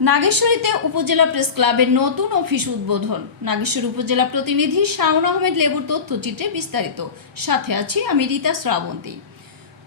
নাগেশ্বরীতে উপজেলা প্রেস ক্লাবের নতুন অফিস উদ্বোধন। নাগেশ্বর উপজেলা প্রতিনিধি শাওন আহমেদ লেবুর তথ্যচিত্রে বিস্তারিত। সাথে আছি আমি রীতা শ্রাবন্তী।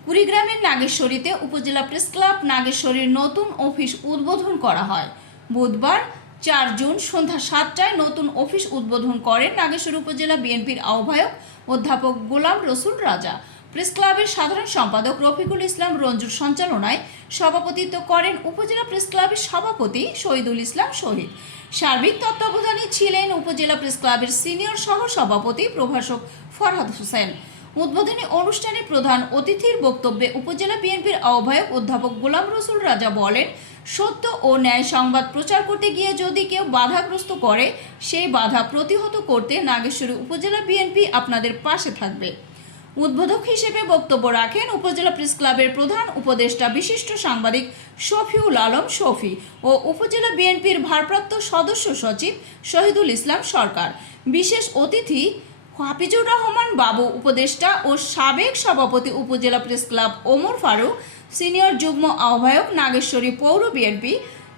কুড়িগ্রামের নাগেশ্বরীতে উপজেলা প্রেস ক্লাব নাগেশ্বরীর নতুন অফিস উদ্বোধন করা হয়। বুধবার চার জুন সন্ধ্যা সাতটায় নতুন অফিস উদ্বোধন করেন নাগেশ্বর উপজেলা বিএনপির আহ্বায়ক অধ্যাপক গোলাম রসুল রাজা। প্রেস ক্লাবের সাধারণ সম্পাদক রফিকুল ইসলাম রঞ্জুর সঞ্চালনায় সভাপতিত্ব করেন উপজেলা প্রেস ক্লাবের সভাপতি শহীদুল ইসলাম শহীদ। সার্বিক তত্ত্বাবধানে ছিলেন উপজেলা প্রেস ক্লাবের সিনিয়র সহ সভাপতি প্রভাষক ফরহাদ হোসেন। উদ্বোধনী অনুষ্ঠানে প্রধান অতিথির বক্তব্যে উপজেলা বিএনপির আহ্বায়ক অধ্যাপক গোলাম রসুল রাজা বলেন, সত্য ও ন্যায় সংবাদ প্রচার করতে গিয়ে যদি কেউ বাধাগ্রস্ত করে, সেই বাধা প্রতিহত করতে নাগেশ্বরী উপজেলা বিএনপি আপনাদের পাশে থাকবে। উদ্বোধক হিসেবে বক্তব্য রাখেন উপজেলা প্রেস ক্লাবের প্রধান উপদেষ্টা বিশিষ্ট সাংবাদিক শফিউল আলম শফি ও উপজেলা বিএনপির ভারপ্রাপ্ত সদস্য সচিব শহীদুল ইসলাম সরকার। বিশেষ অতিথি হাফিজুর রহমান বাবু উপদেষ্টা ও সাবেক সভাপতি উপজেলা press club Omar Faruk, senior যুগ্ম আহ্বায়ক নাগেশ্বরী পৌর বিএনপি,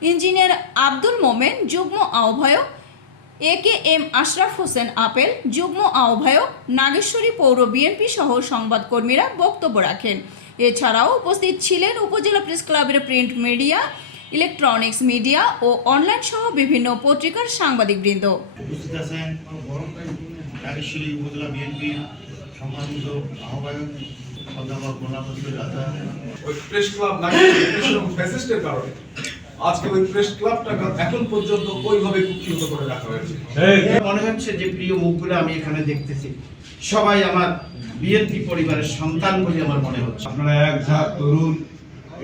ইঞ্জিনিয়ার আব্দুল মোমেন, যুগ্ম আহ্বায়ক A K M Ashraf Hossain Apel যুগ্ম আহ্বায়ক নাগেশ্বরী পৌর বিএনপি সহ সংবাদকর্মীরা বক্তব্য রাখেন। এছাড়াও উপস্থিত ছিলেন উপজেলা প্রেস ক্লাবের প্রিন্ট মিডিয়া ইলেকট্রনিক্স মিডিয়া ও অনলাইন সহ বিভিন্ন পত্রিকার সাংবাদিকবৃন্দ। উপস্থিত আছেন নাগেশ্বরী উপজেলা বিএনপির সম্মানিত আহ্বায়ক অধ্যাপক গোলাম রাজা প্রেস ক্লাব নাকি ফ্যাসিস্টের কারণে। আজকে ওই প্রেস ক্লাবটাকে এখন পর্যন্ত ওইভাবে কুক্ষিগত করে রাখা হয়েছে। মনে হচ্ছে যে প্রিয় মুখগুলো আমি এখানে দেখতেছি। সবাই আমার বিএনপি পরিবারের সন্তান বলে আমার মনে হচ্ছে। আপনারা এক ঝাঁক তরুণ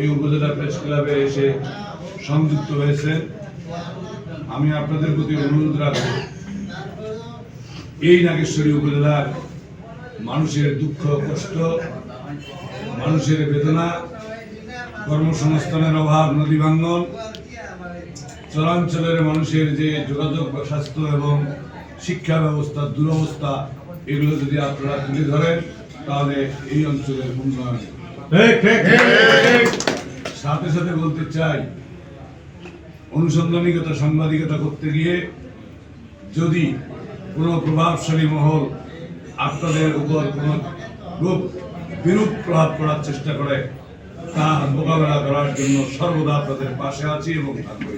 এই উপজেলা প্রেস ক্লাবে এসে সংযুক্ত হয়েছেন আমি আপনাদের প্রতি অনুরোধ রাখব এই নাগেশ্বরী উপজেলার মানুষের দুঃখ কষ্ট মানুষের বেদনা কর্মসংস্থানের অভাব নদী ভাঙ্গন চরাঞ্চলের মানুষের যে যোগাযোগ বা স্বাস্থ্য এবং শিক্ষা ব্যবস্থার দুরবস্থা এগুলো যদি আপনারা তুলে ধরেন তাহলে এই অঞ্চলের উন্নয়ন সাথে সাথে বলতে চাই অনুসন্ধানিকতা সাংবাদিকতা করতে গিয়ে যদি কোনো প্রভাবশালী মহল আপনাদের উপর কোনো রূপ বিরূপ প্রভাব পড়ার চেষ্টা করে তার মোকাবেলা করার জন্য সর্বদা আপনাদের পাশে আছি এবং থাকবে।